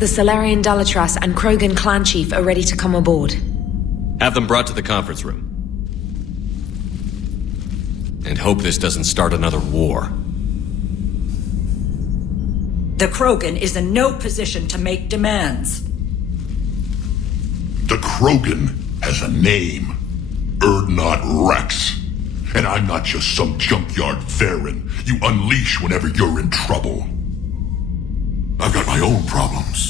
The Solarian Dalatras and Krogan clan chief are ready to come aboard. Have them brought to the conference room. And hope this doesn't start another war. The Krogan is in no position to make demands. The Krogan has a name. Urdnot Rex. And I'm not just some junkyard Varen you unleash whenever you're in trouble. I've got my own problems.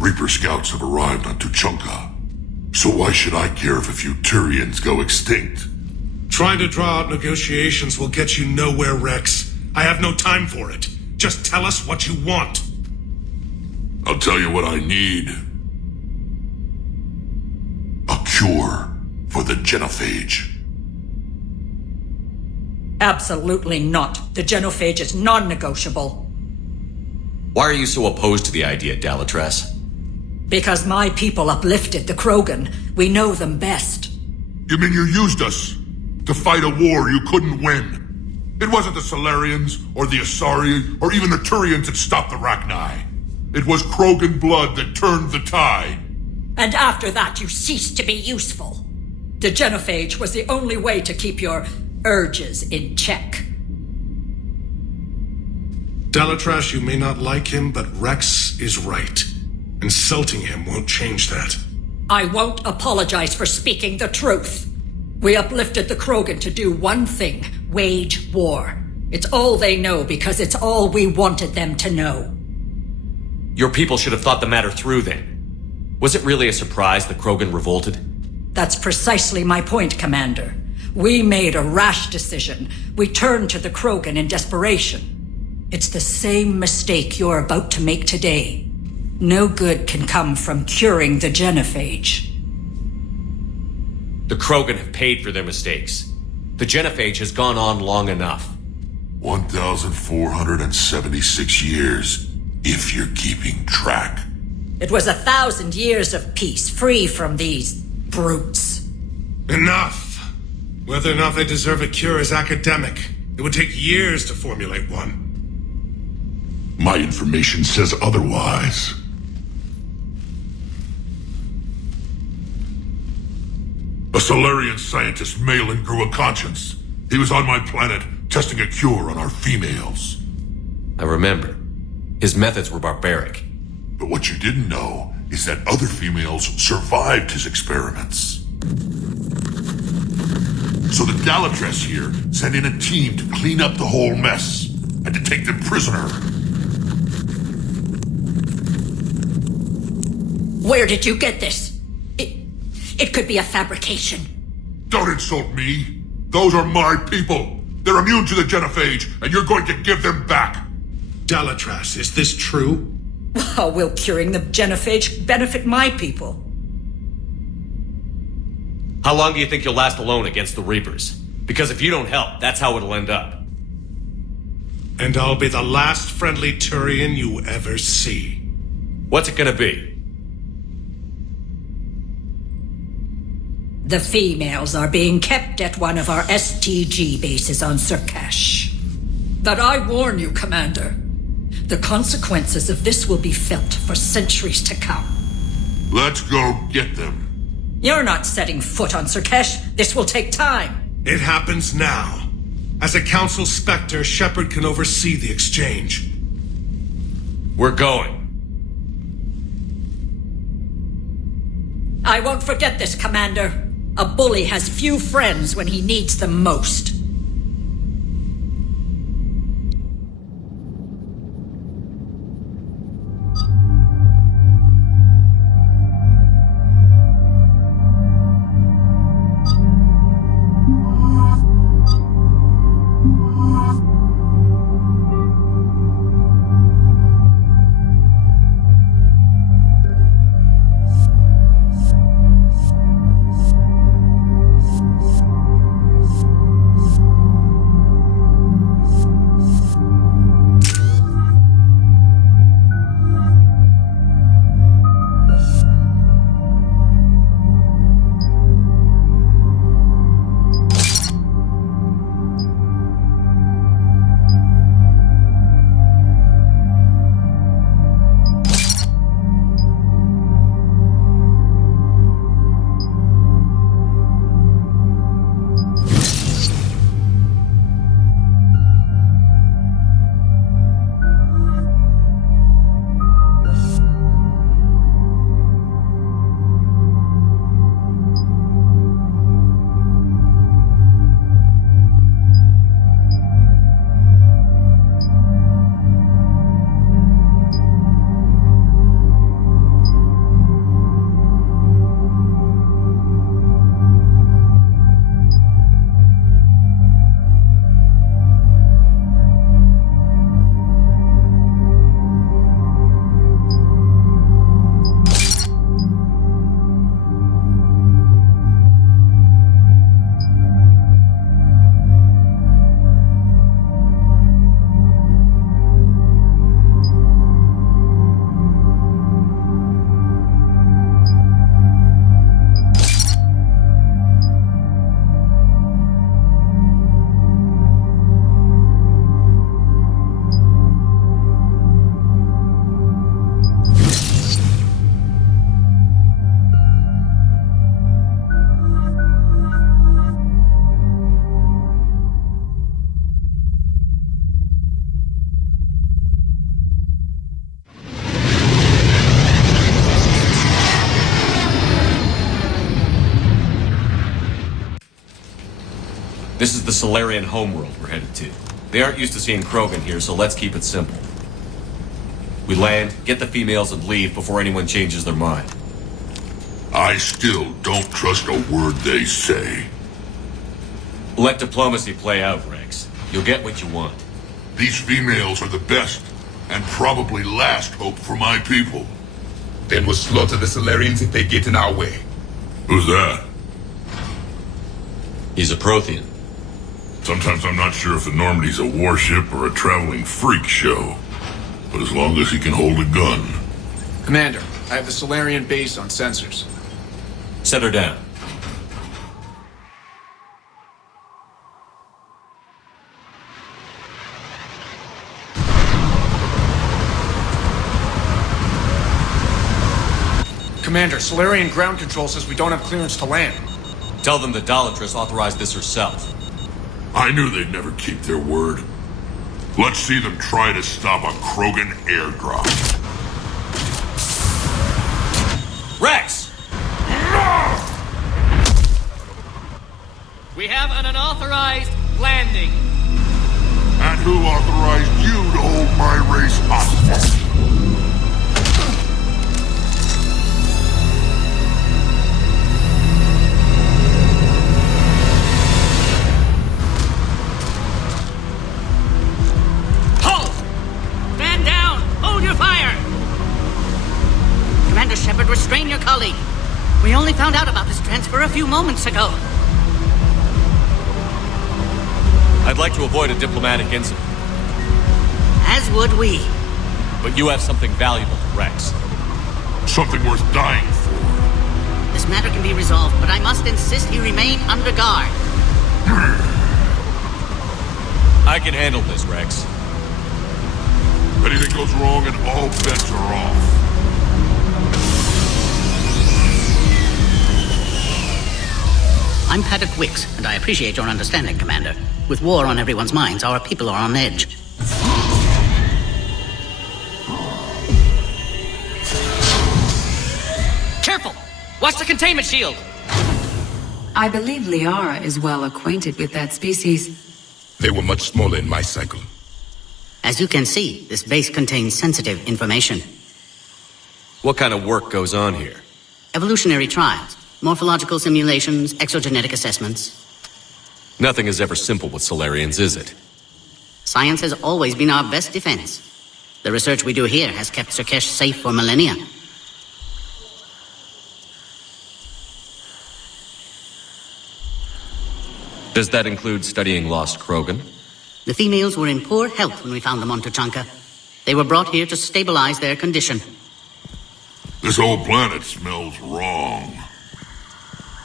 Reaper scouts have arrived on Tuchanka. So why should I care if a few Turians go extinct? Trying to draw out negotiations will get you nowhere, Rex. I have no time for it. Just tell us what you want. I'll tell you what I need. A cure for the genophage. Absolutely not. The genophage is non-negotiable. Why are you so opposed to the idea, Dalatras? Because my people uplifted the Krogan. We know them best. You mean you used us to fight a war you couldn't win? It wasn't the Solarians, or the Asari, or even the Turians that stopped the Rachni. It was Krogan blood that turned the tide. And after that, you ceased to be useful. The genophage was the only way to keep your urges in check. Dalatras, you may not like him, but Rex is right. Insulting him won't change that. I won't apologize for speaking the truth. We uplifted the Krogan to do one thing: wage war. It's all they know because it's all we wanted them to know. Your people should have thought the matter through then. Was it really a surprise the Krogan revolted? That's precisely my point, Commander. We made a rash decision. We turned to the Krogan in desperation. It's the same mistake you're about to make today. No good can come from curing the genophage. The Krogan have paid for their mistakes. The genophage has gone on long enough. 1,476 years, if you're keeping track. It was 1,000 years of peace, free from these brutes. Enough! Whether or not they deserve a cure is academic. It would take years to formulate one. My information says otherwise. A Solarian scientist, Malin, grew a conscience. He was on my planet, testing a cure on our females. I remember. His methods were barbaric. But what you didn't know is that other females survived his experiments. So the Dalatras here sent in a team to clean up the whole mess and to take them prisoner. Where did you get this? It could be a fabrication. Don't insult me. Those are my people. They're immune to the genophage, and you're going to give them back. Dalatras, is this true? How will curing the genophage benefit my people? How long do you think you'll last alone against the Reapers? Because if you don't help, that's how it'll end up. And I'll be the last friendly Turian you ever see. What's it gonna be? The females are being kept at one of our STG bases on Sur'Kesh. But I warn you, Commander, the consequences of this will be felt for centuries to come. Let's go get them. You're not setting foot on Sur'Kesh. This will take time. It happens now. As a Council Spectre, Shepard can oversee the exchange. We're going. I won't forget this, Commander. A bully has few friends when he needs them most. Solarian homeworld we're headed to. They aren't used to seeing Krogan here, so let's keep it simple. We land, get the females, and leave before anyone changes their mind. I still don't trust a word they say. Let diplomacy play out, Rex. You'll get what you want. These females are the best, and probably last hope for my people. Then we'll slaughter the Solarians if they get in our way. Who's that? He's a Prothean. Sometimes I'm not sure if the Normandy's a warship or a traveling freak show. But as long as he can hold a gun. Commander, I have the Solarian base on sensors. Set her down. Commander, Solarian ground control says we don't have clearance to land. Tell them the Dalatress authorized this herself. I knew they'd never keep their word. Let's see them try to stop a Krogan airdrop. Rex! We have an unauthorized landing. And who authorized you to hold my race hostage? Restrain your colleague. We only found out about this transfer a few moments ago. I'd like to avoid a diplomatic incident. As would we. But you have something valuable to Rex. Something worth dying for. This matter can be resolved, but I must insist he remain under guard. I can handle this, Rex. If anything goes wrong and all bets are off. I'm Paddock Wicks, and I appreciate your understanding, Commander. With war on everyone's minds, our people are on edge. Careful! Watch the containment shield! I believe Liara is well acquainted with that species. They were much smaller in my cycle. As you can see, this base contains sensitive information. What kind of work goes on here? Evolutionary trials. Morphological simulations, exogenetic assessments. Nothing is ever simple with Solarians, is it? Science has always been our best defense. The research we do here has kept Sur'Kesh safe for millennia. Does that include studying lost Krogan? The females were in poor health when we found them on Tuchanka. They were brought here to stabilize their condition. This whole planet smells wrong.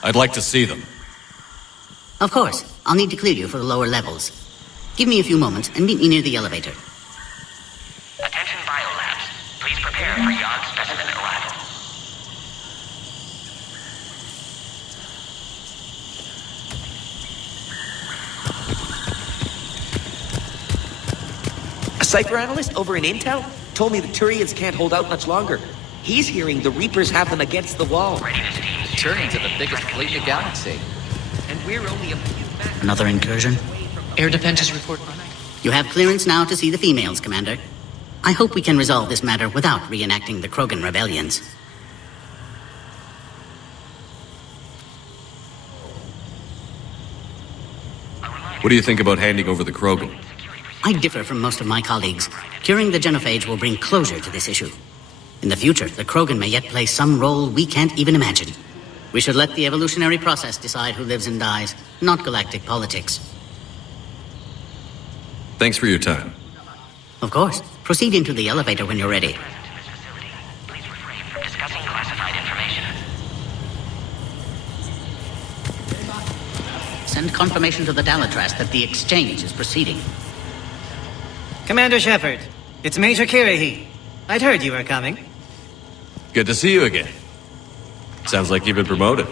I'd like to see them. Of course. I'll need to clear you for the lower levels. Give me a few moments and meet me near the elevator. Attention biolabs. Please prepare for yard specimen arrival. A cipher analyst over in Intel told me the Turians can't hold out much longer. He's hearing the Reapers have them against the wall. Turning to the biggest fleet in the galaxy. And we're only a few miles. Another incursion? Air defenses report. You have clearance now to see the females, Commander. I hope we can resolve this matter without reenacting the Krogan rebellions. What do you think about handing over the Krogan? I differ from most of my colleagues. Curing the genophage will bring closure to this issue. In the future, the Krogan may yet play some role we can't even imagine. We should let the evolutionary process decide who lives and dies, not galactic politics. Thanks for your time. Of course. Proceed into the elevator when you're ready. Please refrain from discussing classified information. Send confirmation to the Dalatress that the exchange is proceeding. Commander Shepard, it's Major Kirihi. I'd heard you were coming. Good to see you again. Sounds like you've been promoted.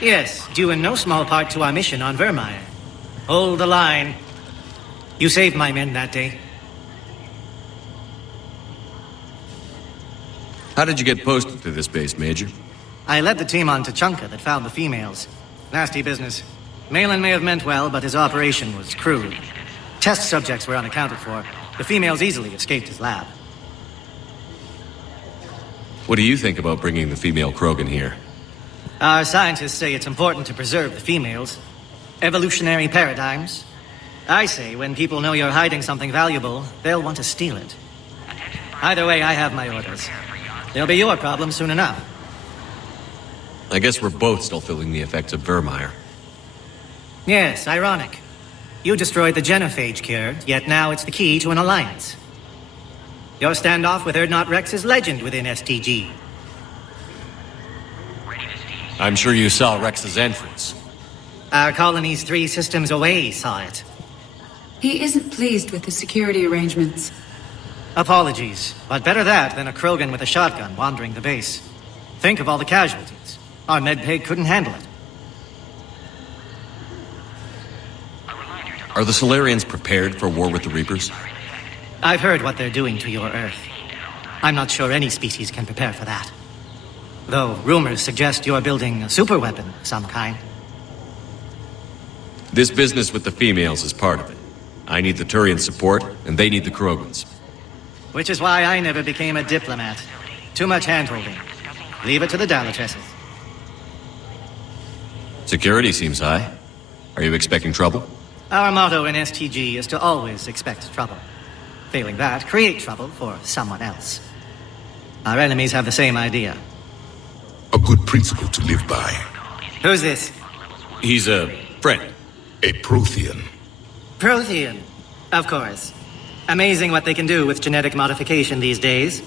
Yes, due in no small part to our mission on Vermeer. Hold the line. You saved my men that day. How did you get posted to this base, Major? I led the team on Tuchanka that found the females. Nasty business. Malin may have meant well, but his operation was crude. Test subjects were unaccounted for. The females easily escaped his lab. What do you think about bringing the female Krogan here? Our scientists say it's important to preserve the females. Evolutionary paradigms. I say when people know you're hiding something valuable, they'll want to steal it. Either way, I have my orders. They'll be your problem soon enough. I guess we're both still feeling the effects of Vermeer. Yes, ironic. You destroyed the genophage cure, yet now it's the key to an alliance. Your standoff with Urdnot Rex is legend within STG. I'm sure you saw Rex's entrance. Our colony's 3 systems away saw it. He isn't pleased with the security arrangements. Apologies, but better that than a Krogan with a shotgun wandering the base. Think of all the casualties. Our medpay couldn't handle it. Are the Solarians prepared for war with the Reapers? I've heard what they're doing to your Earth. I'm not sure any species can prepare for that. Though rumors suggest you're building a superweapon of some kind. This business with the females is part of it. I need the Turian support, and they need the Krogans. Which is why I never became a diplomat. Too much hand-holding. Leave it to the Dalatresses. Security seems high. Are you expecting trouble? Our motto in STG is to always expect trouble. Failing that, create trouble for someone else. Our enemies have the same idea. A good principle to live by. Who's this? He's a friend. A Prothean. Prothean. Of course. Amazing what they can do with genetic modification these days.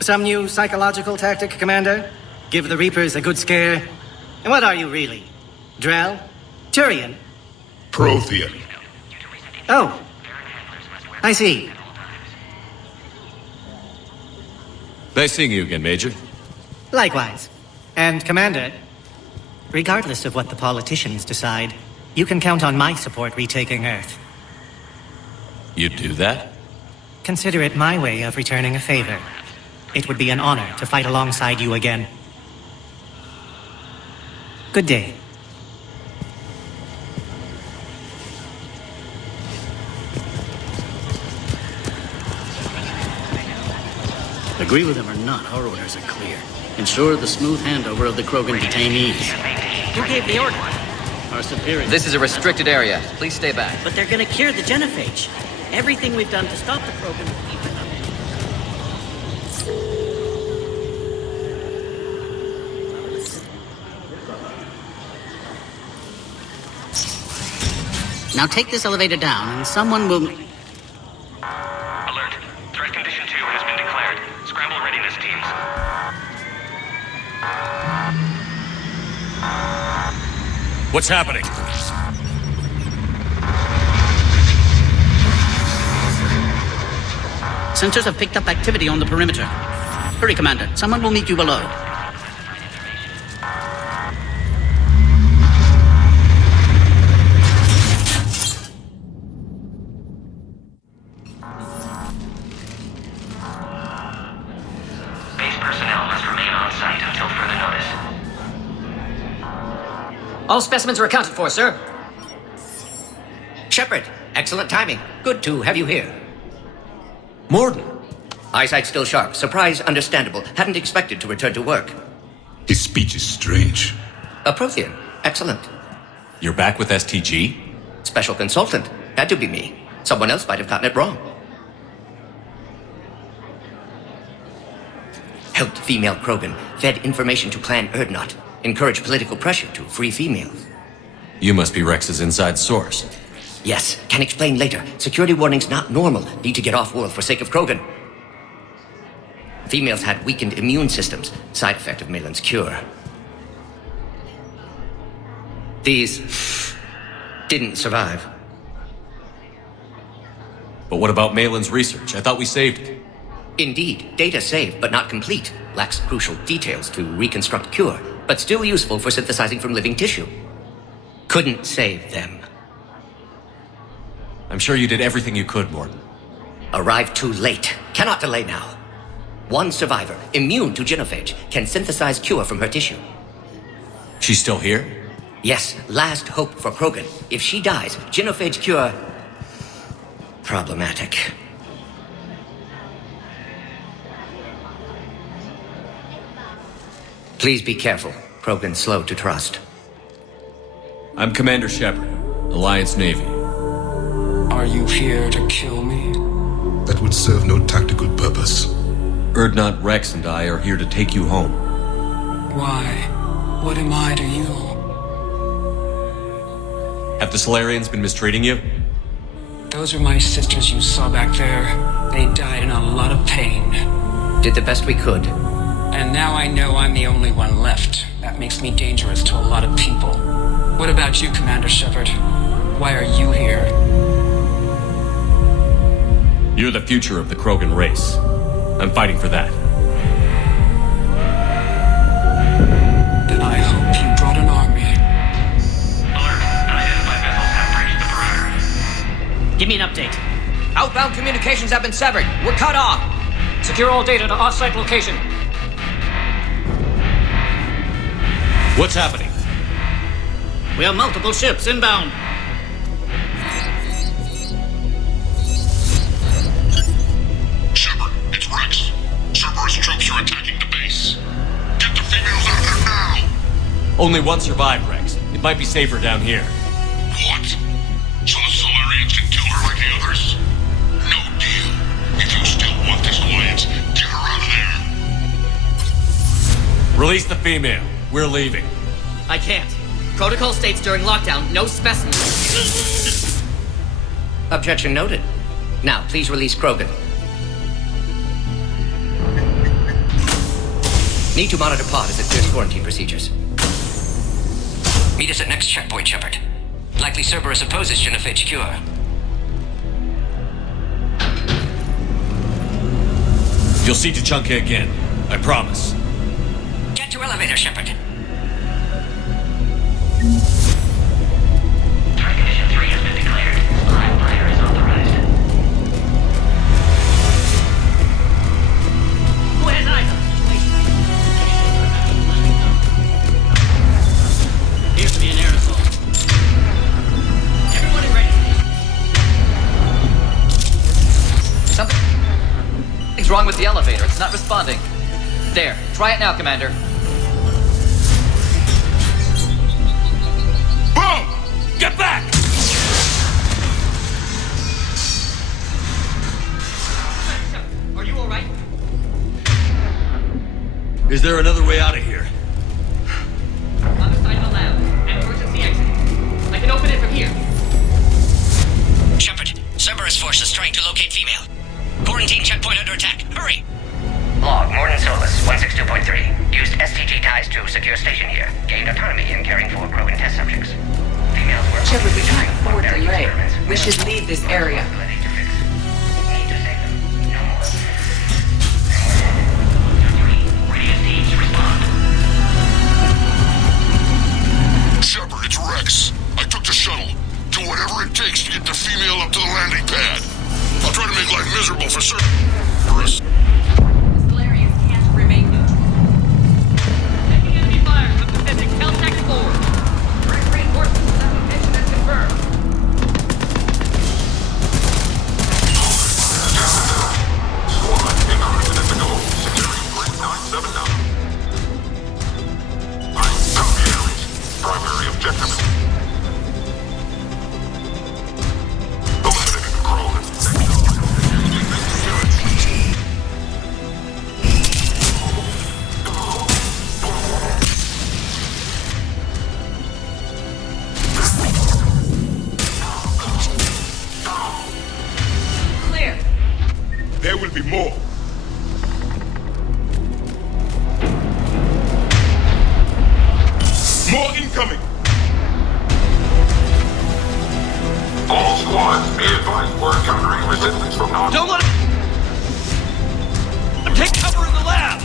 Some new psychological tactic, Commander? Give the Reapers a good scare? And what are you really? Drell? Turian? Prothean. Oh. I see. Nice seeing you again, Major. Likewise. And Commander, regardless of what the politicians decide, you can count on my support retaking Earth. You'd do that? Consider it my way of returning a favor. It would be an honor to fight alongside you again. Good day. Agree with him or not, our orders are clear. Ensure the smooth handover of the Krogan detainees. Who gave the order? Our superior. This is a restricted area. Please stay back. But they're gonna cure the genophage. Everything we've done to stop the Krogan will keep it up. Now take this elevator down and someone will... Alert. Threat condition 2 has been declared. Scramble readiness teams. What's happening? Sensors have picked up activity on the perimeter. Hurry, Commander. Someone will meet you below. Base personnel must remain on site until further notice. All specimens are accounted for, sir. Shepard, excellent timing. Good to have you here. Morden. Eyesight still sharp. Surprise understandable. Hadn't expected to return to work. His speech is strange. A Prothean. Excellent. You're back with STG? Special consultant. Had to be me. Someone else might have gotten it wrong. Helped female Krogan. Fed information to Clan Urdnot. Encouraged political pressure to free females. You must be Rex's inside source. Yes, can explain later. Security warnings not normal. Need to get off-world for sake of Krogan. Females had weakened immune systems. Side effect of Malin's cure. These didn't survive. But what about Malin's research? I thought we saved it. Indeed, data saved, but not complete. Lacks crucial details to reconstruct cure, but still useful for synthesizing from living tissue. Couldn't save them. I'm sure you did everything you could, Morden. Arrived too late. Cannot delay now. One survivor, immune to genophage, can synthesize cure from her tissue. She's still here? Yes, last hope for Krogan. If she dies, genophage cure... problematic. Please be careful. Krogan's slow to trust. I'm Commander Shepard, Alliance Navy. Are you here to kill me? That would serve no tactical purpose. Urdnot, Rex, and I are here to take you home. Why? What am I to you? Have the Solarians been mistreating you? Those are my sisters you saw back there. They died in a lot of pain. Did the best we could. And now I know I'm the only one left. That makes me dangerous to a lot of people. What about you, Commander Shepard? Why are you here? You're the future of the Krogan race. I'm fighting for that. Then I hope you brought an army. Alert. Unidentified vessels have breached the perimeter. Give me an update. Outbound communications have been severed. We're cut off. Secure all data to off-site location. What's happening? We have multiple ships inbound. Shepard, it's Rex. Cerberus troops are attacking the base. Get the females out of there now! Only one survived, Rex. It might be safer down here. What? So the Solarians can kill her like the others? No deal. If you still want this alliance, get her out of there. Release the female. We're leaving. I can't. Protocol states during lockdown, no specimens. Objection noted. Now, please release Krogan. Need to monitor pod as it clears quarantine procedures. Meet us at next checkpoint, Shepard. Likely Cerberus opposes genophage cure. You'll see Tuchanka again. I promise. Get to elevator, Shepard. Threat condition 3 has been declared. Live fire is authorized. Who has eyes on the situation? Appears to be an air assault. Everyone in readiness. Something's wrong with the elevator. It's not responding. There. Try it now, Commander. Boom! Get back! Are you alright? Is there another way out of here? On the side of the lab. An emergency exit. I can open it from here. Shepard, Cerberus forces trying to locate female. Quarantine checkpoint under attack. Hurry! Log, Morton Solus, 162.3. Used STG ties to secure station here. Gained autonomy in caring for Krogan test subjects. Females were... Shepard, we can't afford delay. We should leave this area. Need to save them. No more. 3. Radius teams respond. Shepard, it's Rex. I took the shuttle. Do whatever it takes to get the female up to the landing pad. I'll try to make life miserable for Cerberus. There will be more. More incoming. All squads, be advised we're encountering resistance from non- Don't let him take cover in the lab!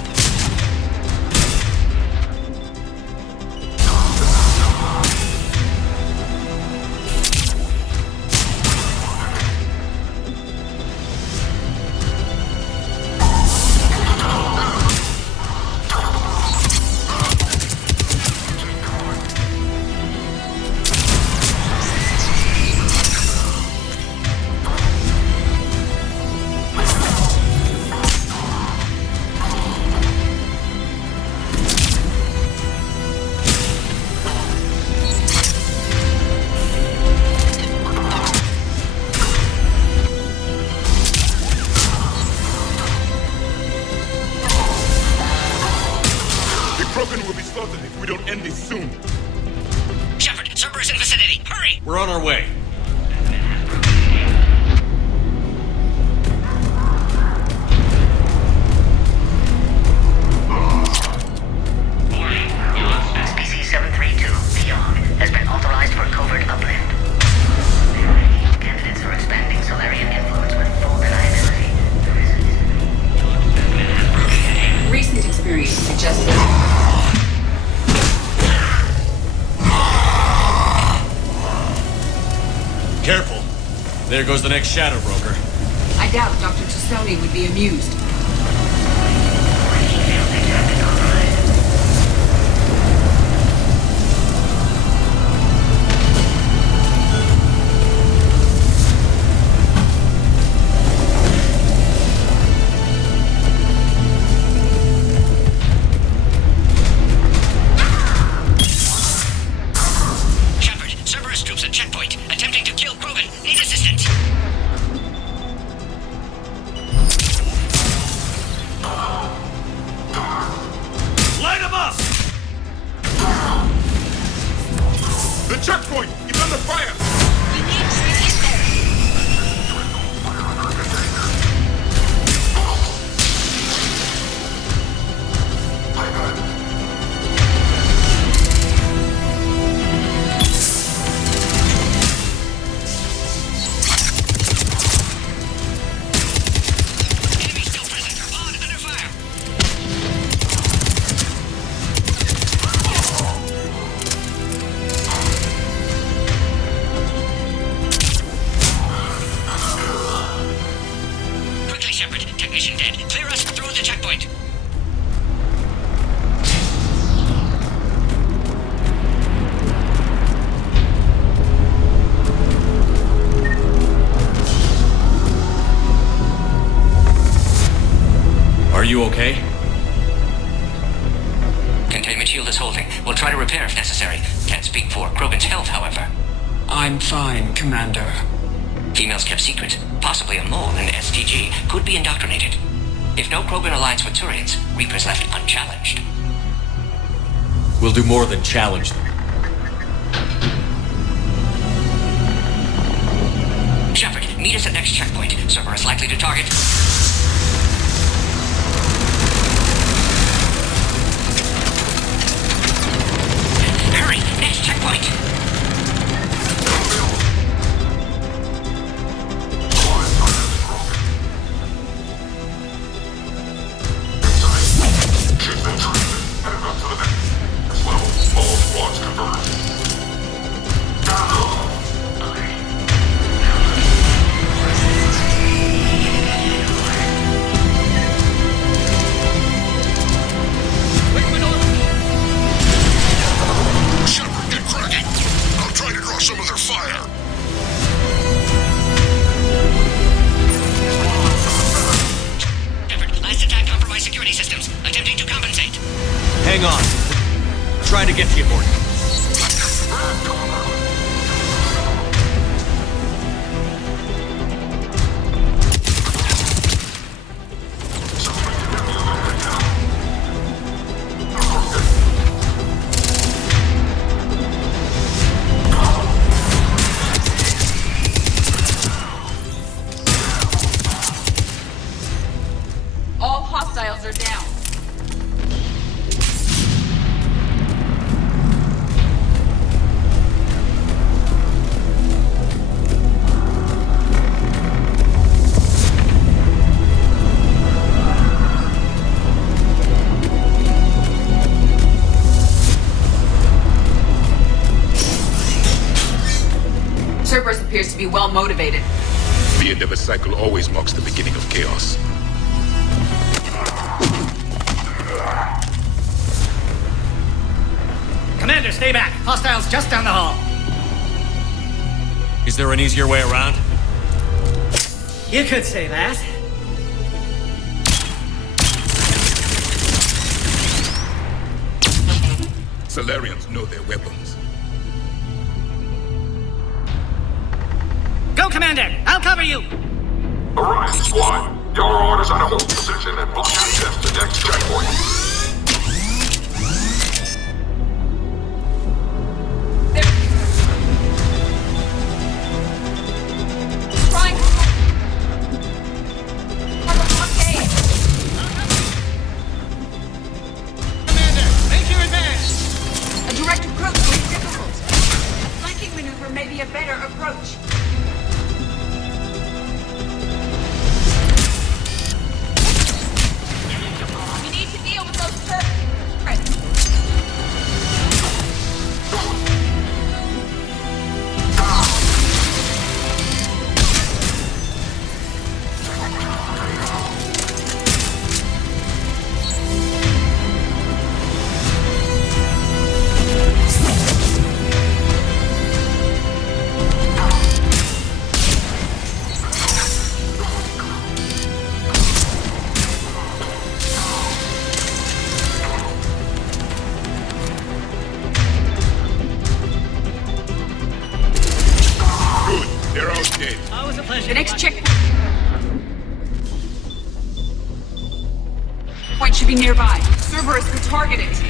Krogan will be slaughtered if we don't end this soon. Shepard, Cerberus in vicinity. Hurry! We're on our way. Species 732, beyond, has been authorized for covert uplift. Candidates for expanding Solarian influence with full deniability. Recent experience suggests that... Careful. There goes the next shadow broker. I doubt Dr. Tassoni would be amused. Shepard, Cerberus troops at checkpoint, attempting to kill Krogan. Need assistance. Light him up! The checkpoint! It's under fire! Enemy still present. On, under fire. Quickly, Shepard. Technician dead. Clear us through the checkpoint. Are you okay? Containment shield is holding. We'll try to repair if necessary. Can't speak for Krogan's health, however. I'm fine, Commander. Females kept secret. Possibly a mole in STG. Could be indoctrinated. If no Krogan alliance with Turians, Reaper's left unchallenged. We'll do more than challenge them. Shepard, meet us at next checkpoint. Cerberus likely to target. Hurry! Next checkpoint! Shepard, get cracking! I'll try to draw some of their fire. Shepard, last attack compromised security systems. Attempting to compensate. Hang on. Trying to get to you, Morty. All hostiles are down. Cerberus appears to be well motivated. The end of a cycle always marks the beginning of chaos. Commander, stay back. Hostiles just down the hall. Is there an easier way around? You could say that. Solarians know their weapons. Go, Commander! I'll cover you! Orion Squad, your orders are to hold position and block access to next checkpoint. direct approach will be difficult. A flanking maneuver may be a better approach. We need to deal with those turrets. The next checkpoint should be nearby. Cerberus could target it.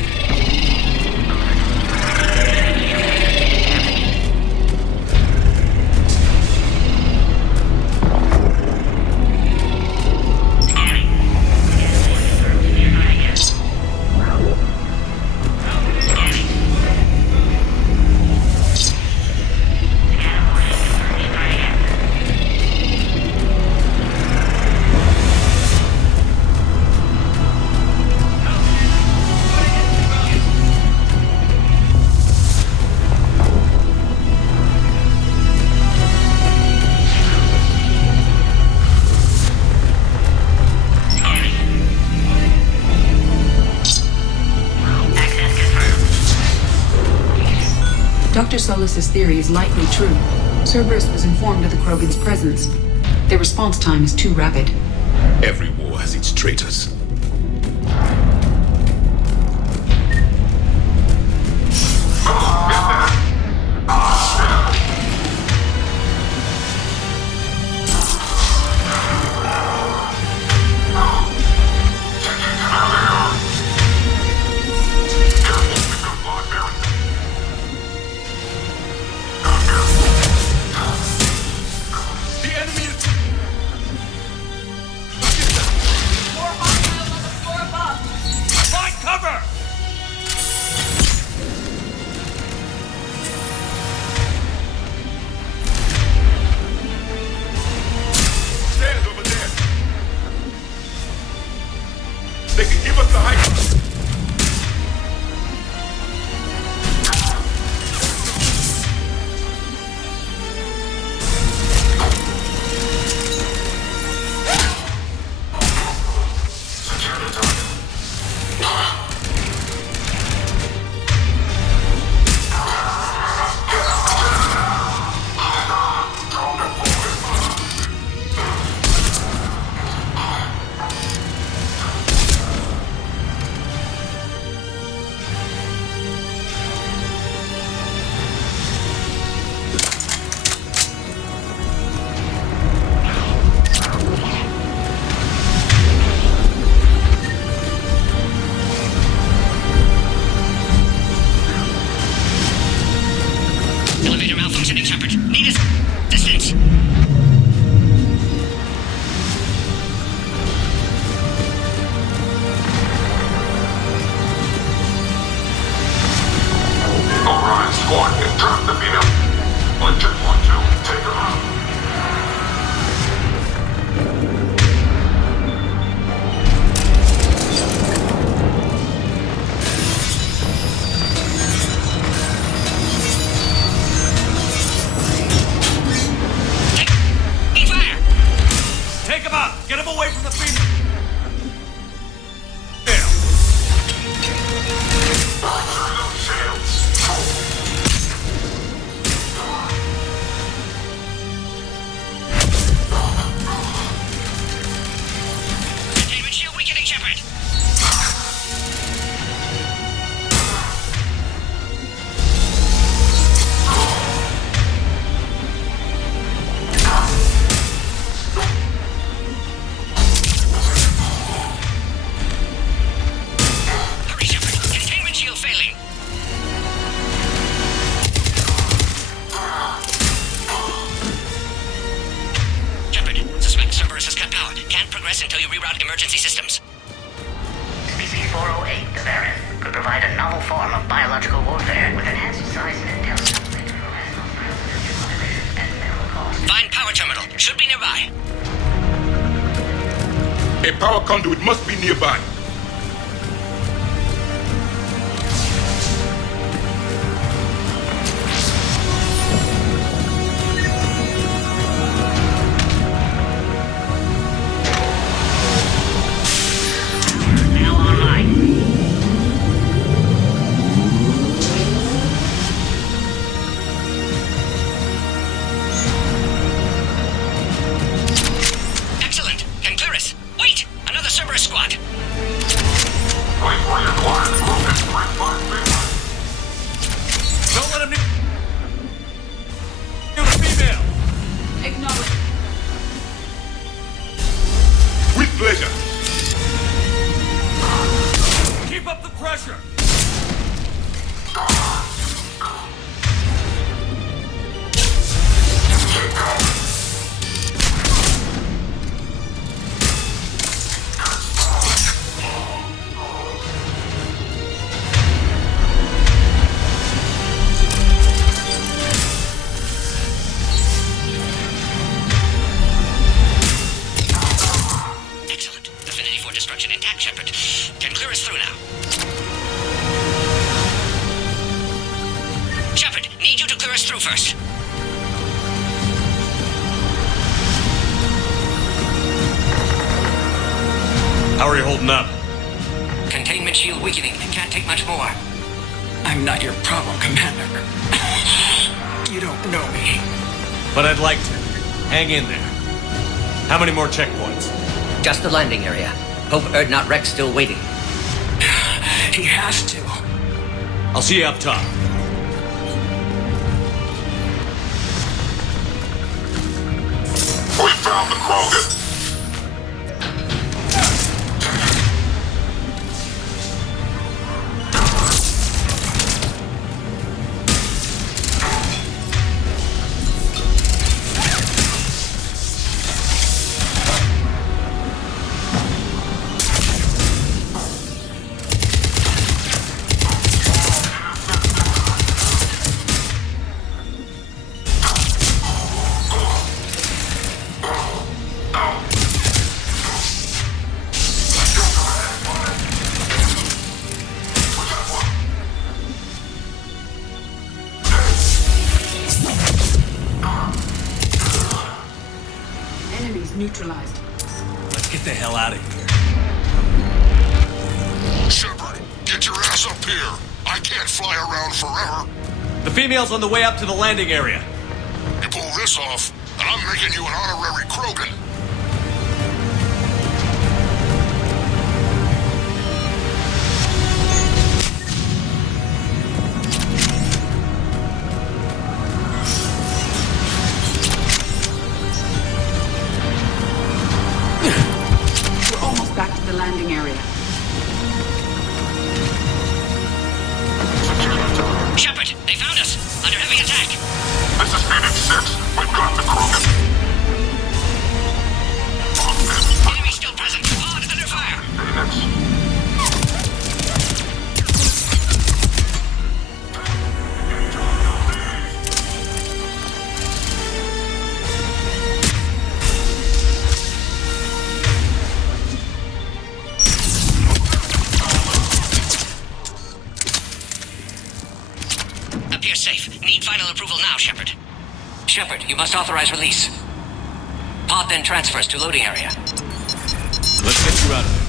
Dr. Solus's theory is likely true. Cerberus was informed of the Krogan's presence. Their response time is too rapid. Every war has its traitors. primal form of biological warfare with enhanced size and intelligence. Find power terminal. Should be nearby. A power conduit must be nearby. How are you holding up? Containment shield weakening. Can't take much more. I'm not your problem, Commander. You don't know me. But I'd like to. Hang in there. How many more checkpoints? Just the landing area. Hope Erdnot Rex still waiting. He has to. I'll see you up top. We found the Krogan. Neutralized. Let's get the hell out of here. Shepard, get your ass up here. I can't fly around forever. The female's on the way up to the landing area. You pull this off, and I'm making you an honorary Krogan. Back to the landing area. Shepard, they found us. Under heavy attack. This is Unit 6. We've got the Krogan. Enemy still present. On under fire. Phoenix. Safe. Need final approval now, Shepard. Shepard, you must authorize release. Pod then transfers to loading area. Let's get you out of there.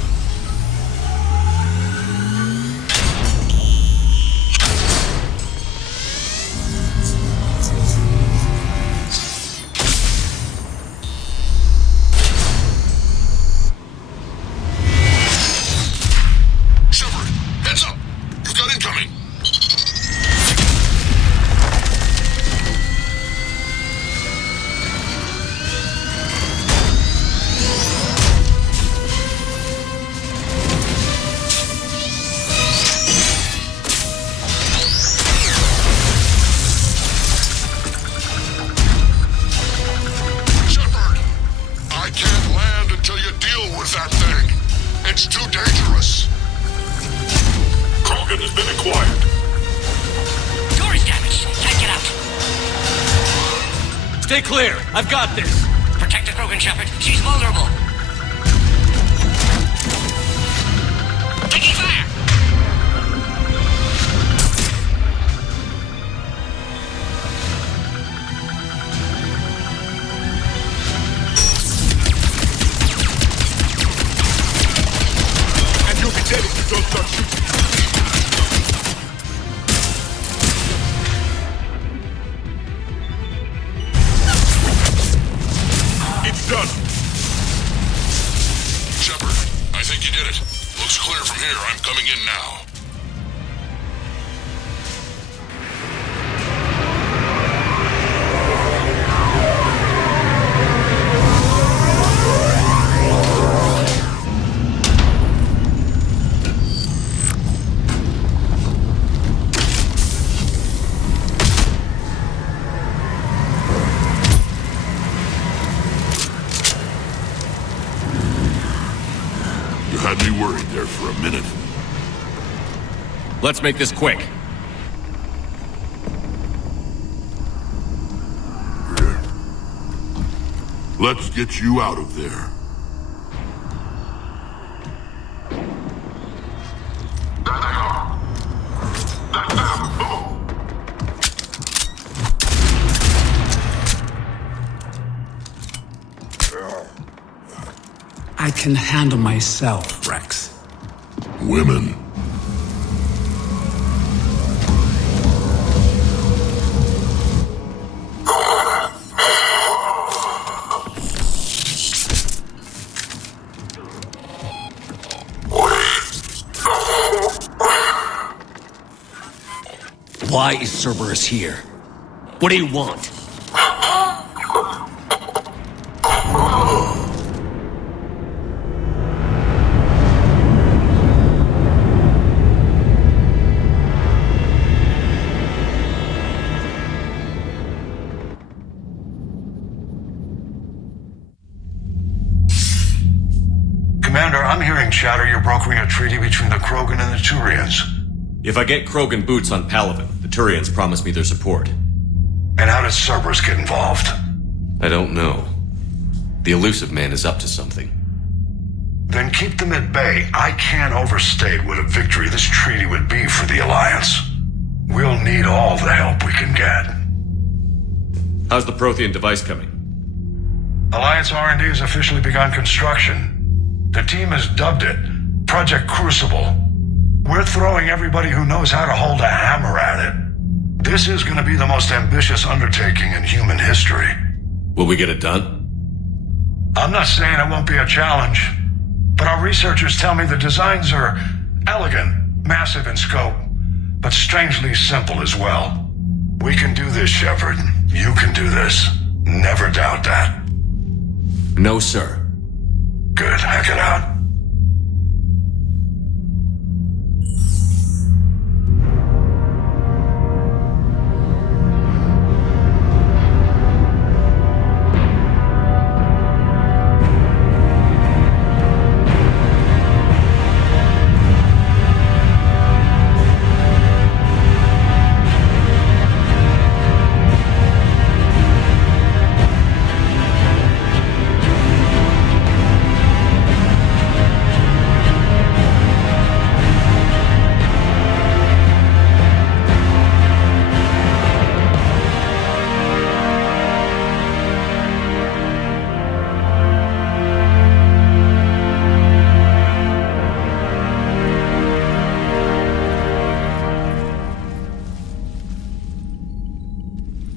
Shepard, heads up. You've got incoming. quiet. Door is damaged. Can't get out. Stay clear. I've got this. Protect the Krogan, Shepard. She's vulnerable. Taking fire! And you'll be dead if you don't start shooting. It's done. Shepard, I think you did it. Looks clear from here. I'm coming in now. You had me worried there for a minute. Let's make this quick. Let's get you out of there. I can handle myself, Rex. Women. Why is Cerberus here? What do you want? Commander, I'm hearing chatter you're brokering a treaty between the Krogan and the Turians. If I get Krogan boots on Palaven, the Turians promise me their support. And how does Cerberus get involved? I don't know. The elusive man is up to something. Then keep them at bay. I can't overstate what a victory this treaty would be for the Alliance. We'll need all the help we can get. How's the Prothean device coming? Alliance R&D has officially begun construction. The team has dubbed it Project Crucible. We're throwing everybody who knows how to hold a hammer at it. This is going to be the most ambitious undertaking in human history. Will we get it done? I'm not saying it won't be a challenge, but our researchers tell me the designs are elegant, massive in scope, but strangely simple as well. We can do this, Shepard. You can do this. Never doubt that. No, sir. Good. Hack it out.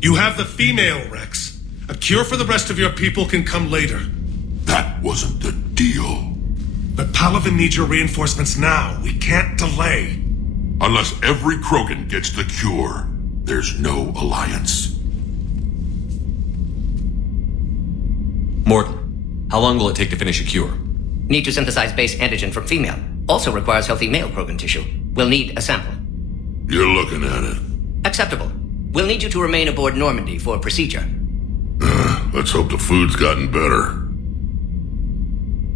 You have the female, Rex. A cure for the rest of your people can come later. That wasn't the deal. But Palaven needs your reinforcements now. We can't delay. Unless every Krogan gets the cure, there's no alliance. Morton, how long will it take to finish a cure? Need to synthesize base antigen from female. Also requires healthy male Krogan tissue. We'll need a sample. You're looking at it. Acceptable. We'll need you to remain aboard Normandy for procedure. Let's hope the food's gotten better.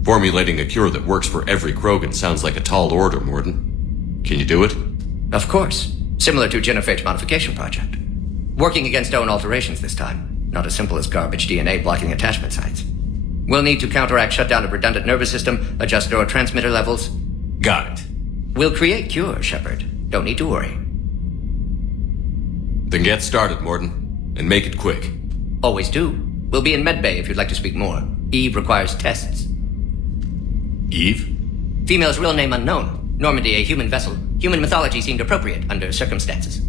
Formulating a cure that works for every Krogan sounds like a tall order, Morton. Can you do it? Of course. Similar to Genophage Modification Project. Working against own alterations this time. Not as simple as garbage DNA blocking attachment sites. We'll need to counteract shutdown of redundant nervous system, adjust neurotransmitter levels. Got it. We'll create cure, Shepard. Don't need to worry. Then get started, Morden. And make it quick. Always do. We'll be in medbay if you'd like to speak more. Eve requires tests. Eve? Female's real name unknown. Normandy, a human vessel. Human mythology seemed appropriate under circumstances.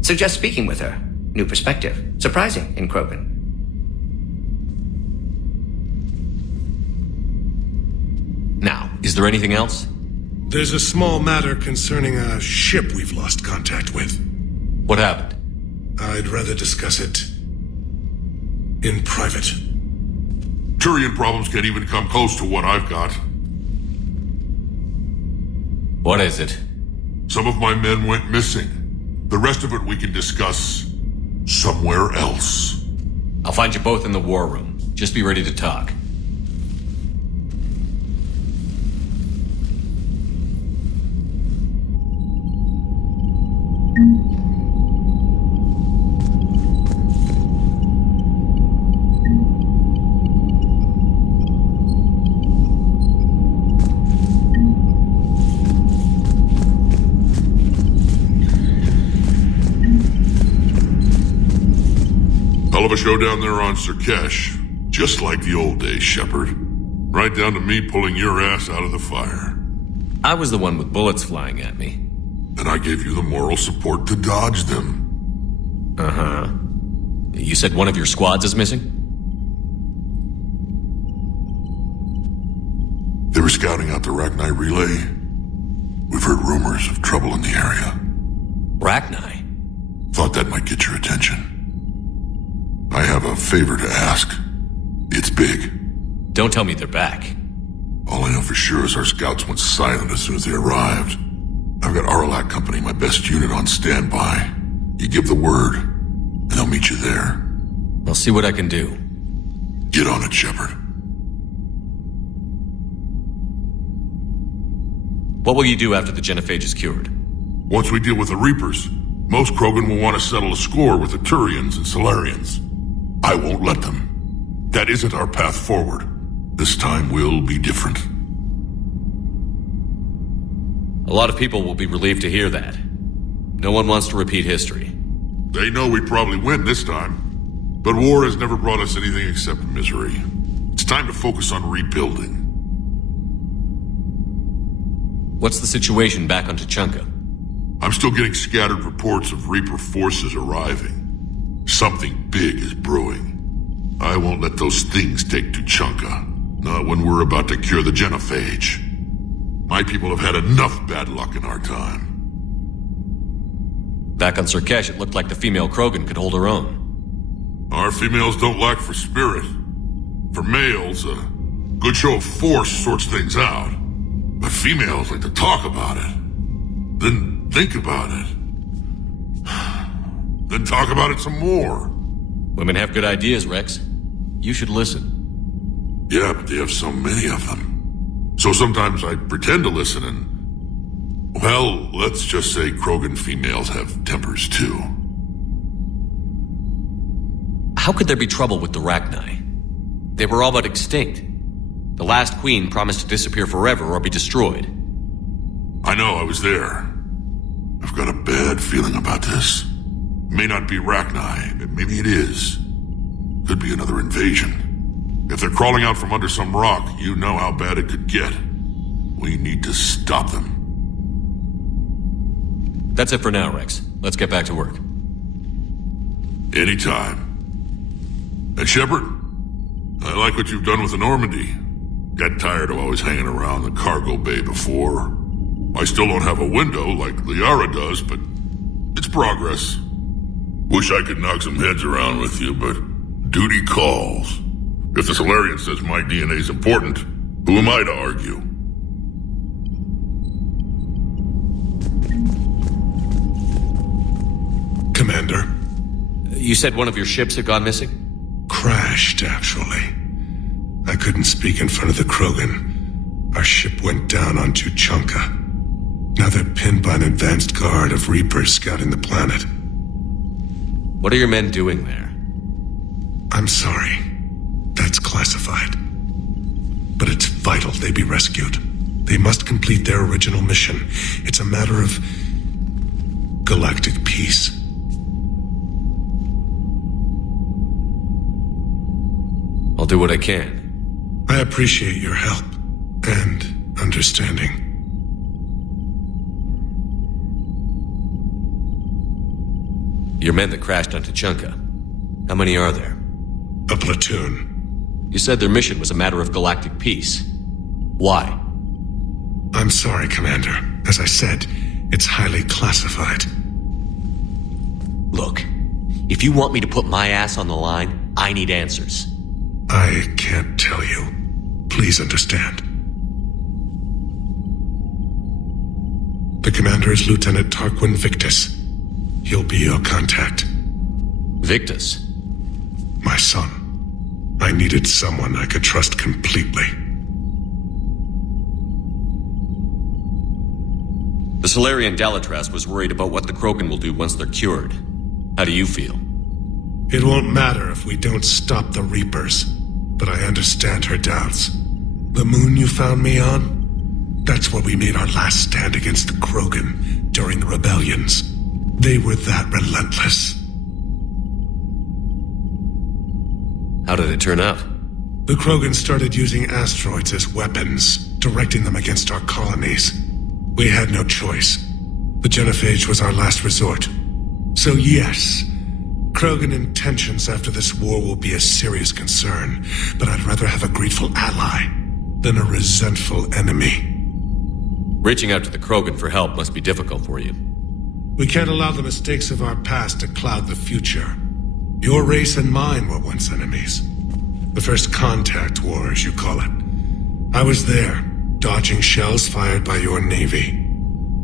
Suggest speaking with her. New perspective. Surprising in Krogan. Now, is there anything else? There's a small matter concerning a ship we've lost contact with. What happened? I'd rather discuss it in private. Turian problems can't even come close to what I've got. What is it? Some of my men went missing. The rest of it we can discuss somewhere else. I'll find you both in the war room. Just be ready to talk. Hell of a show down there on Sur'Kesh. Just like the old days, Shepard. Right down to me pulling your ass out of the fire. I was the one with bullets flying at me. And I gave you the moral support to dodge them. Uh-huh. You said one of your squads is missing? They were scouting out the Rachni relay. We've heard rumors of trouble in the area. Rachni? Thought that might get your attention. I have a favor to ask. It's big. Don't tell me they're back. All I know for sure is our scouts went silent as soon as they arrived. I've got Aralak Company, my best unit, on standby. You give the word, and I'll meet you there. I'll see what I can do. Get on it, Shepard. What will you do after the Genophage is cured? Once we deal with the Reapers, most Krogan will want to settle a score with the Turians and Solarians. I won't let them. That isn't our path forward. This time will be different. A lot of people will be relieved to hear that. No one wants to repeat history. They know we probably win this time. But war has never brought us anything except misery. It's time to focus on rebuilding. What's the situation back on Tuchanka? I'm still getting scattered reports of Reaper forces arriving. Something big is brewing. I won't let those things take Tuchanka. Not when we're about to cure the Genophage. My people have had enough bad luck in our time. Back on Sur'Kesh, it looked like the female Krogan could hold her own. Our females don't lack for spirit. For males, a good show of force sorts things out. But females like to talk about it. Then think about it. Then talk about it some more. Women have good ideas, Rex. You should listen. Yeah, but they have so many of them. So sometimes I pretend to listen and... Well, let's just say Krogan females have tempers too. How could there be trouble with the Rachni? They were all but extinct. The last queen promised to disappear forever or be destroyed. I know, I was there. I've got a bad feeling about this. May not be Rachni, but maybe it is. Could be another invasion. If they're crawling out from under some rock, you know how bad it could get. We need to stop them. That's it for now, Rex. Let's get back to work. Anytime. And Shepard, I like what you've done with the Normandy. Got tired of always hanging around the cargo bay before. I still don't have a window like Liara does, but it's progress. Wish I could knock some heads around with you, but duty calls. If the Solarian says my DNA's important, who am I to argue? Commander. You said one of your ships had gone missing? Crashed, actually. I couldn't speak in front of the Krogan. Our ship went down on Tuchanka. Now they're pinned by an advanced guard of Reapers scouting the planet. What are your men doing there? I'm sorry. That's classified. But it's vital they be rescued. They must complete their original mission. It's a matter of galactic peace. I'll do what I can. I appreciate your help and understanding. Your men that crashed on Tuchanka. How many are there? A platoon. You said their mission was a matter of galactic peace. Why? I'm sorry, Commander. As I said, it's highly classified. Look, if you want me to put my ass on the line, I need answers. I can't tell you. Please understand. The commander is Lieutenant Tarquin Victus. He'll be your contact. Victus? My son. I needed someone I could trust completely. The Solarian Dalatras was worried about what the Krogan will do once they're cured. How do you feel? It won't matter if we don't stop the Reapers, but I understand her doubts. The moon you found me on? That's where we made our last stand against the Krogan during the rebellions. They were that relentless. How did it turn out? The Krogan started using asteroids as weapons, directing them against our colonies. We had no choice. The genophage was our last resort. So yes, Krogan intentions after this war will be a serious concern, but I'd rather have a grateful ally than a resentful enemy. Reaching out to the Krogan for help must be difficult for you. We can't allow the mistakes of our past to cloud the future. Your race and mine were once enemies. The first contact war, as you call it. I was there, dodging shells fired by your navy.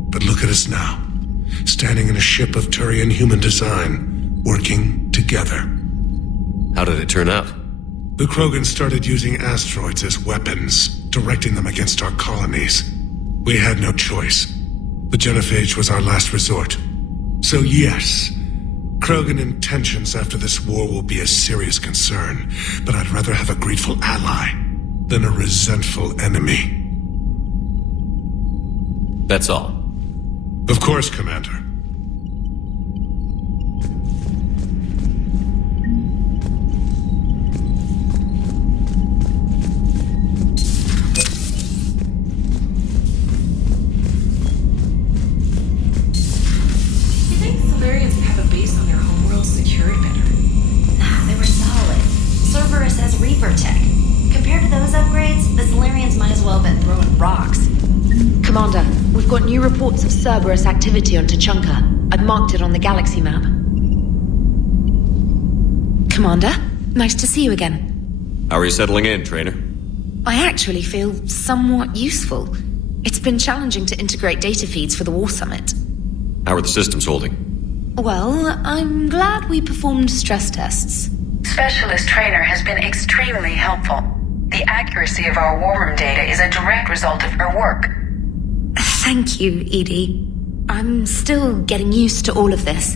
But look at us now, standing in a ship of Turian human design, working together. How did it turn out? The Krogan started using asteroids as weapons, directing them against our colonies. We had no choice. The genophage was our last resort. So yes, Krogan intentions after this war will be a serious concern, but I'd rather have a grateful ally than a resentful enemy. That's all. Of course, Commander. Commander, we've got new reports of Cerberus activity on Tuchanka. I've marked it on the galaxy map. Commander, nice to see you again. How are you settling in, Trainer? I actually feel somewhat useful. It's been challenging to integrate data feeds for the War Summit. How are the systems holding? Well, I'm glad we performed stress tests. Specialist Trainer has been extremely helpful. The accuracy of our war room data is a direct result of her work. Thank you, Edie. I'm still getting used to all of this.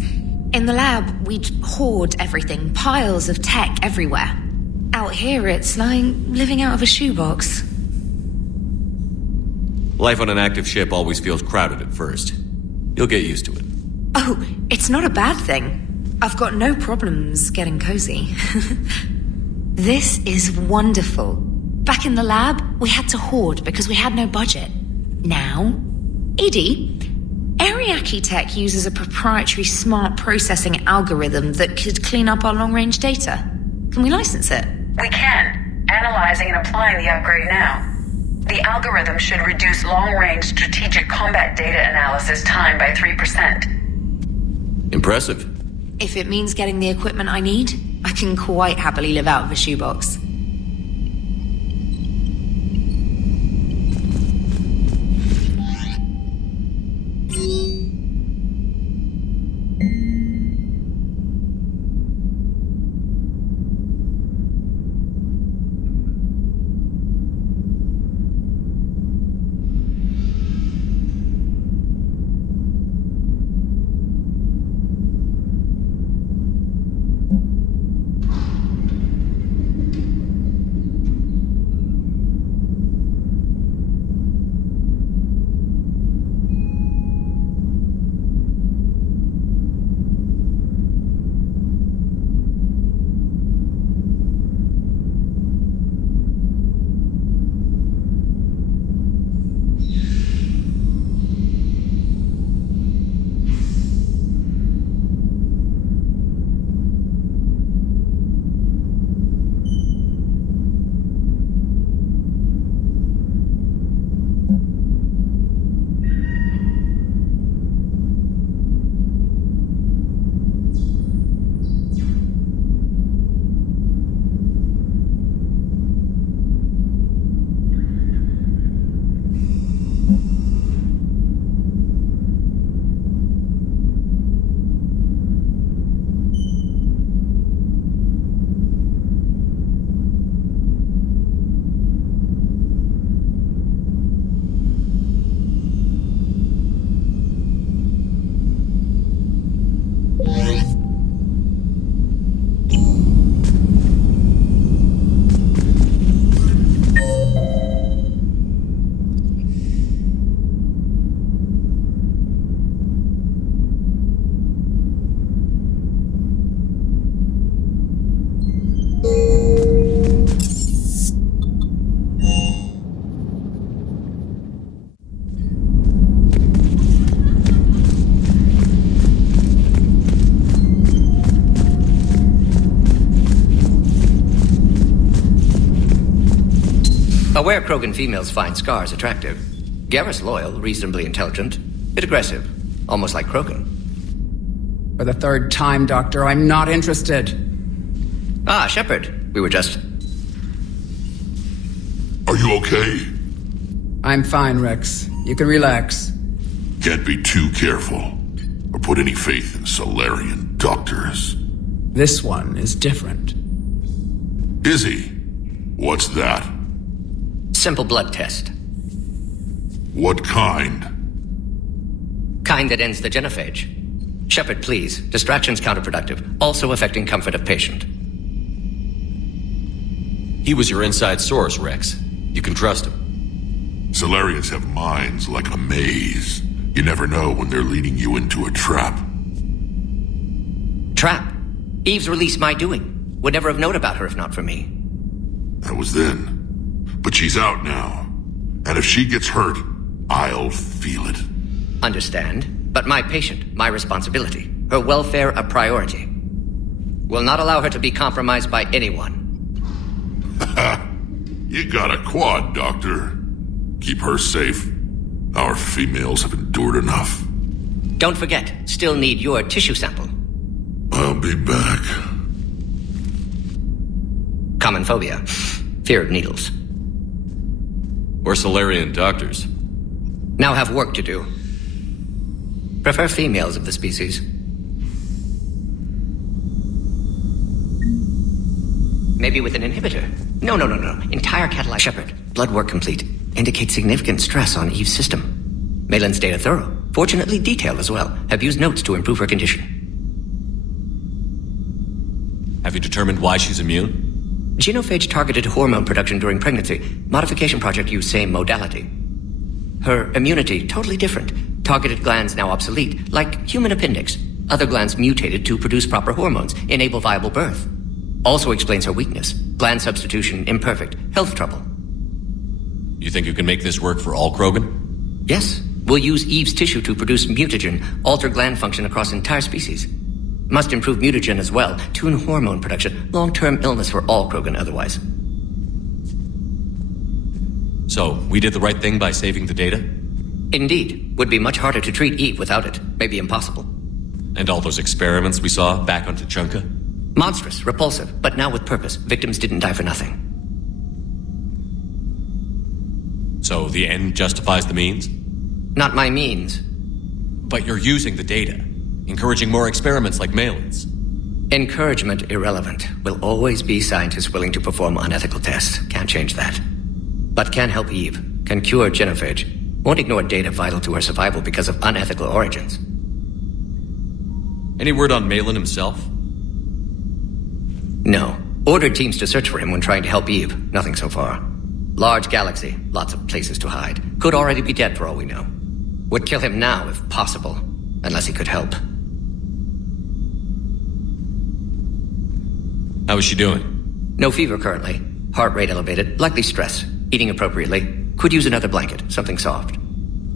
In the lab, we'd hoard everything, piles of tech everywhere. Out here, it's like living out of a shoebox. Life on an active ship always feels crowded at first. You'll get used to it. Oh, it's not a bad thing. I've got no problems getting cozy. This is wonderful. Back in the lab, we had to hoard because we had no budget. Now, Edie, Ariake Tech uses a proprietary smart processing algorithm that could clean up our long-range data. Can we license it? We can. Analyzing and applying the upgrade now. The algorithm should reduce long-range strategic combat data analysis time by 3%. Impressive. If it means getting the equipment I need, I can quite happily live out of a shoebox. Aware Krogan females find scars attractive. Garrus loyal, reasonably intelligent, bit aggressive, almost like Krogan. For the third time, Doctor, I'm not interested. Ah, Shepard. We were just... Are you okay? I'm fine, Rex. You can relax. Can't be too careful, or put any faith in Solarian doctors. This one is different. Is he? What's that? Simple blood test. What kind? Kind that ends the genophage. Shepard, please. Distraction's counterproductive, also affecting comfort of patient. He was your inside source, Rex. You can trust him. Solarians have minds like a maze. You never know when they're leading you into a trap. Trap? Eve's release my doing. Would never have known about her if not for me. That was then. But she's out now. And if she gets hurt, I'll feel it. Understand. But my patient, my responsibility. Her welfare a priority. Will not allow her to be compromised by anyone. You got a quad, Doctor. Keep her safe. Our females have endured enough. Don't forget, still need your tissue sample. I'll be back. Common phobia. Fear of needles. Or Solarian doctors. Now have work to do. Prefer females of the species. Maybe with an inhibitor. No. Entire catalyzed Shepard. Blood work complete. Indicates significant stress on Eve's system. Malin's data thorough. Fortunately detailed as well. Have used notes to improve her condition. Have you determined why she's immune? Genophage targeted hormone production during pregnancy. Modification project used same modality. Her immunity totally different. Targeted glands now obsolete, like human appendix. Other glands mutated to produce proper hormones, enable viable birth. Also explains her weakness. Gland substitution imperfect. Health trouble. You think you can make this work for all Krogan? Yes. We'll use Eve's tissue to produce mutagen, alter gland function across entire species. Must improve mutagen as well, tune hormone production, long-term illness for all Krogan otherwise. So, we did the right thing by saving the data? Indeed. Would be much harder to treat Eve without it. Maybe impossible. And all those experiments we saw back on Tuchanka? Monstrous, repulsive, but now with purpose. Victims didn't die for nothing. So the end justifies the means? Not my means. But you're using the data, encouraging more experiments like Malin's. Encouragement irrelevant. Will always be scientists willing to perform unethical tests. Can't change that. But can help Eve. Can cure genophage. Won't ignore data vital to her survival because of unethical origins. Any word on Malin himself? No. Ordered teams to search for him when trying to help Eve. Nothing so far. Large galaxy. Lots of places to hide. Could already be dead for all we know. Would kill him now if possible. Unless he could help. How is she doing? No fever currently. Heart rate elevated. Likely stress. Eating appropriately. Could use another blanket. Something soft.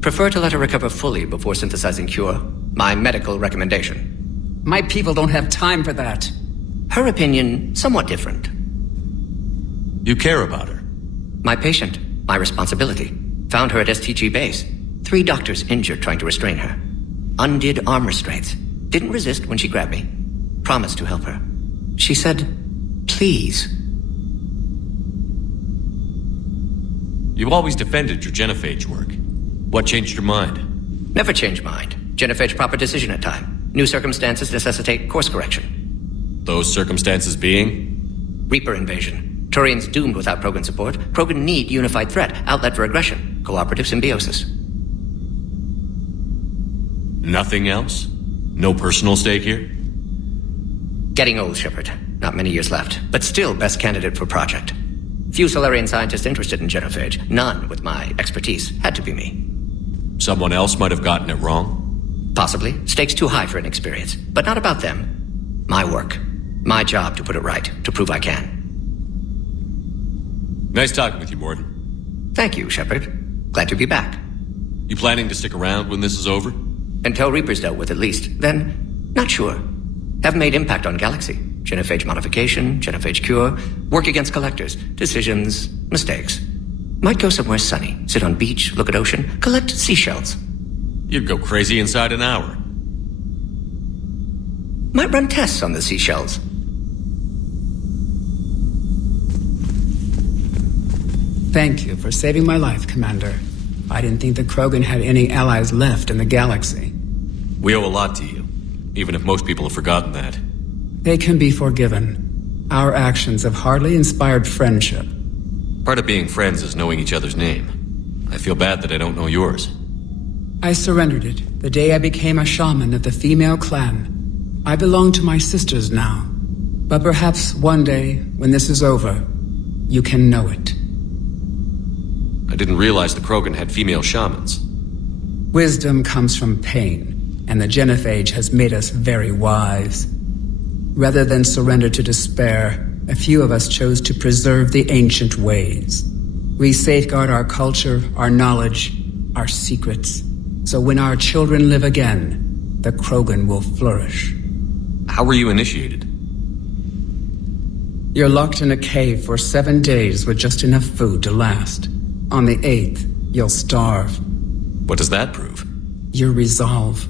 Prefer to let her recover fully before synthesizing cure. My medical recommendation. My people don't have time for that. Her opinion, somewhat different. You care about her? My patient. My responsibility. Found her at STG base. 3 doctors injured trying to restrain her. Undid arm restraints. Didn't resist when she grabbed me. Promised to help her. She said, please. You've always defended your genophage work. What changed your mind? Never change mind. Genophage proper decision at time. New circumstances necessitate course correction. Those circumstances being? Reaper invasion. Turians doomed without Krogan support. Krogan need unified threat. Outlet for aggression. Cooperative symbiosis. Nothing else? No personal stake here? Getting old, Shepard. Not many years left. But still best candidate for project. Few Solarian scientists interested in genophage. None with my expertise. Had to be me. Someone else might have gotten it wrong? Possibly. Stakes too high for inexperience. But not about them. My work. My job to put it right. To prove I can. Nice talking with you, Morgan. Thank you, Shepard. Glad to be back. You planning to stick around when this is over? Until Reaper's dealt with, at least. Then, not sure. Have made impact on Galaxy. Genophage modification, genophage cure, work against collectors, decisions, mistakes. Might go somewhere sunny, sit on beach, look at ocean, collect seashells. You'd go crazy inside an hour. Might run tests on the seashells. Thank you for saving my life, Commander. I didn't think the Krogan had any allies left in the galaxy. We owe a lot to you, even if most people have forgotten that. They can be forgiven. Our actions have hardly inspired friendship. Part of being friends is knowing each other's name. I feel bad that I don't know yours. I surrendered it the day I became a shaman of the female clan. I belong to my sisters now. But perhaps one day, when this is over, you can know it. I didn't realize the Krogan had female shamans. Wisdom comes from pain, and the genophage has made us very wise. Rather than surrender to despair, a few of us chose to preserve the ancient ways. We safeguard our culture, our knowledge, our secrets, so when our children live again, the Krogan will flourish. How were you initiated? You're locked in a cave for 7 days with just enough food to last. On the 8th, you'll starve. What does that prove? Your resolve.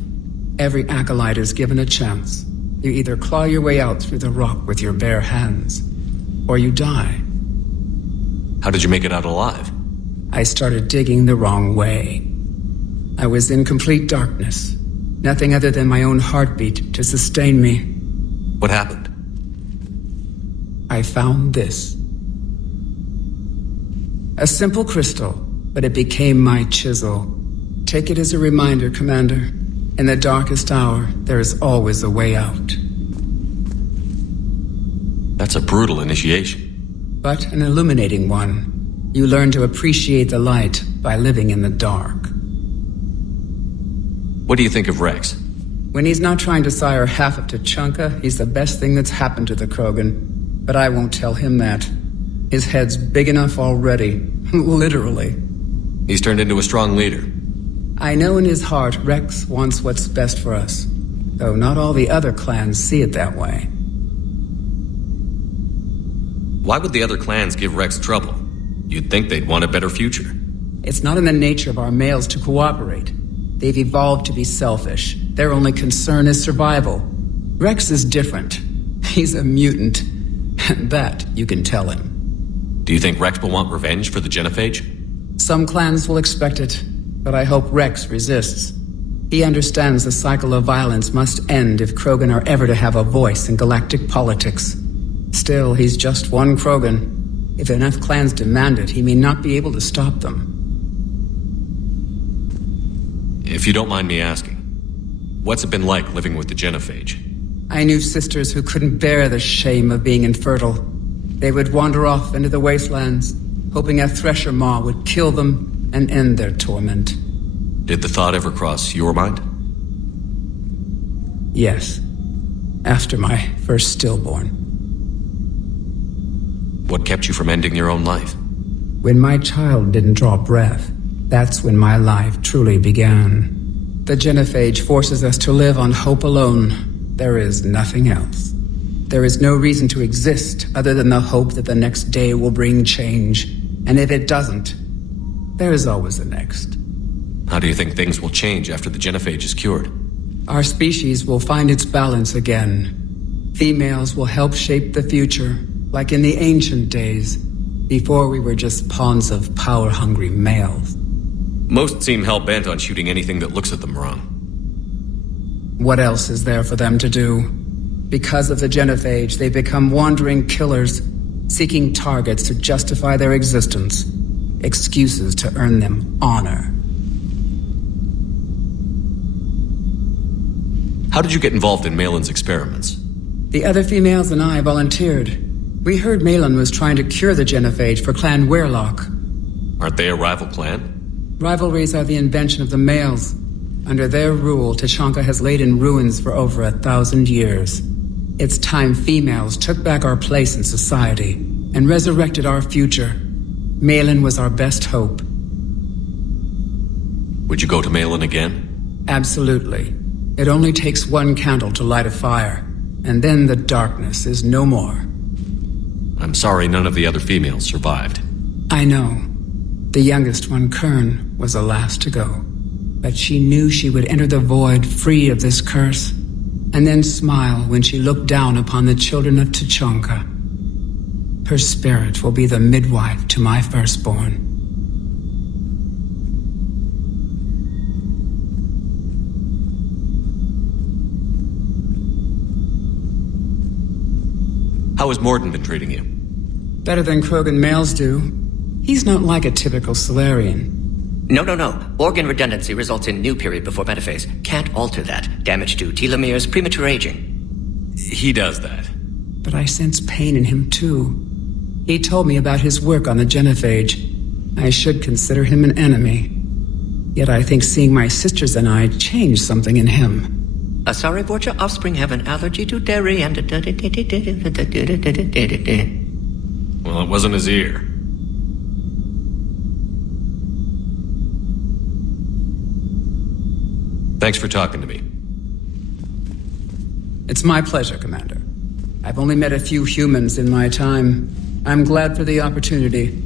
Every acolyte is given a chance. You either claw your way out through the rock with your bare hands, or you die. How did you make it out alive? I started digging the wrong way. I was in complete darkness. Nothing other than my own heartbeat to sustain me. What happened? I found this. A simple crystal, but it became my chisel. Take it as a reminder, Commander. In the darkest hour, there is always a way out. That's a brutal initiation. But an illuminating one. You learn to appreciate the light by living in the dark. What do you think of Rex? When he's not trying to sire half of Tuchanka, he's the best thing that's happened to the Krogan. But I won't tell him that. His head's big enough already. Literally. He's turned into a strong leader. I know in his heart Rex wants what's best for us. Though not all the other clans see it that way. Why would the other clans give Rex trouble? You'd think they'd want a better future. It's not in the nature of our males to cooperate. They've evolved to be selfish. Their only concern is survival. Rex is different. He's a mutant. And that you can tell him. Do you think Rex will want revenge for the genophage? Some clans will expect it, but I hope Rex resists. He understands the cycle of violence must end if Krogan are ever to have a voice in galactic politics. Still, he's just one Krogan. If enough clans demand it, he may not be able to stop them. If you don't mind me asking, what's it been like living with the genophage? I knew sisters who couldn't bear the shame of being infertile. They would wander off into the wastelands, hoping a thresher maw would kill them and end their torment. Did the thought ever cross your mind? Yes. After my first stillborn. What kept you from ending your own life? When my child didn't draw breath, that's when my life truly began. The genophage forces us to live on hope alone. There is nothing else. There is no reason to exist other than the hope that the next day will bring change. And if it doesn't, there is always the next. How do you think things will change after the genophage is cured? Our species will find its balance again. Females will help shape the future, like in the ancient days, before we were just pawns of power-hungry males. Most seem hell-bent on shooting anything that looks at them wrong. What else is there for them to do? Because of the genophage, they become wandering killers, seeking targets to justify their existence, excuses to earn them honor. How did you get involved in Malin's experiments? The other females and I volunteered. We heard Malin was trying to cure the genophage for Clan Weirlock. Aren't they a rival clan? Rivalries are the invention of the males. Under their rule, Tuchanka has laid in ruins for over 1,000 years. It's time females took back our place in society and resurrected our future. Malin was our best hope. Would you go to Malin again? Absolutely. It only takes one candle to light a fire, and then the darkness is no more. I'm sorry none of the other females survived. I know. The youngest one, Kern, was the last to go. But she knew she would enter the void free of this curse, and then smile when she looked down upon the children of Tuchanka. Her spirit will be the midwife to my firstborn. How has Morden been treating you? Better than Krogan males do. He's not like a typical Solarian. No. Organ redundancy results in new period before metaphase. Can't alter that. Damage to telomeres, premature aging. He does that. But I sense pain in him, too. He told me about his work on the genophage. I should consider him an enemy. Yet I think seeing my sisters and I changed something in him. Sorry, Borgia, offspring have an allergy to dairy and... Well, it wasn't his ear. Thanks for talking to me. It's my pleasure, Commander. I've only met a few humans in my time. I'm glad for the opportunity.